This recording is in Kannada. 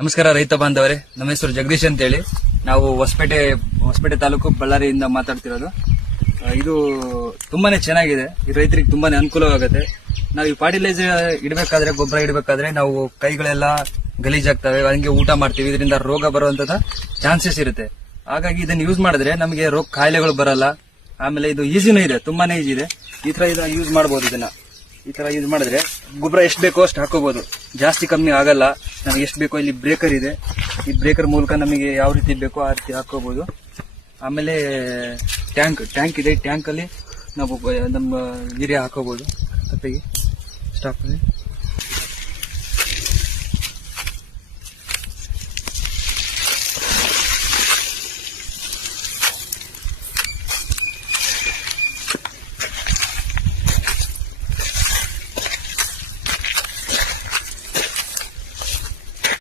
ನಮಸ್ಕಾರ ರೈತ ಬಾಂಧವರೇ, ನಮ್ಮ ಹೆಸರು ಜಗದೀಶ್ ಅಂತ ಹೇಳಿ. ನಾವು ಹೊಸಪೇಟೆ ತಾಲೂಕು ಬಳ್ಳಾರಿಯಿಂದ ಮಾತಾಡ್ತಿರೋದು. ಇದು ತುಂಬಾನೇ ಚೆನ್ನಾಗಿದೆ, ಈ ರೈತರಿಗೆ ತುಂಬಾನೇ ಅನುಕೂಲವಾಗುತ್ತೆ. ನಾವು ಈ ಫರ್ಟಿಲೈಸರ್ ಇಡಬೇಕಾದ್ರೆ, ಗೊಬ್ಬರ ಇಡಬೇಕಾದ್ರೆ ನಾವು ಕೈಗಳೆಲ್ಲ ಗಲೀಜಾಗ್ತವೆ, ಹಂಗೆ ಊಟ ಮಾಡ್ತೀವಿ, ಇದರಿಂದ ರೋಗ ಬರುವಂತದ ಚಾನ್ಸಸ್ ಇರುತ್ತೆ. ಹಾಗಾಗಿ ಇದನ್ನ ಯೂಸ್ ಮಾಡಿದ್ರೆ ನಮಗೆ ರೋಗ ಕಾಯಿಲೆಗಳು ಬರಲ್ಲ. ಆಮೇಲೆ ಇದು ಈಸಿನೂ ಇದೆ, ತುಂಬಾನೇ ಈಸಿ ಇದೆ. ಈ ತರ ಇದನ್ನ ಯೂಸ್ ಮಾಡಬಹುದು. ಇದನ್ನ ಈ ತರ ಯೂಸ್ ಮಾಡಿದ್ರೆ ಗೊಬ್ಬರ ಎಷ್ಟು ಬೇಕೋ ಅಷ್ಟು ಹಾಕೋಬಹುದು, ಜಾಸ್ತಿ ಕಮ್ಮಿ ಆಗಲ್ಲ. ನಮಗೆ ಎಷ್ಟು ಬೇಕೋ ಇಲ್ಲಿ ಬ್ರೇಕರ್ ಇದೆ, ಈ ಬ್ರೇಕರ್ ಮೂಲಕ ನಮಗೆ ಯಾವ ರೀತಿ ಬೇಕೋ ಆ ರೀತಿ ಹಾಕೋಬಹುದು. ಆಮೇಲೆ ಟ್ಯಾಂಕ್ ಇದೆ, ಟ್ಯಾಂಕ್ ಅಲ್ಲಿ ನಾವು ನಮ್ಮ ಯೂರಿಯಾ ಹಾಕೋಬಹುದು. ಜೊತೆಗೆ ಸ್ಟಾಪ್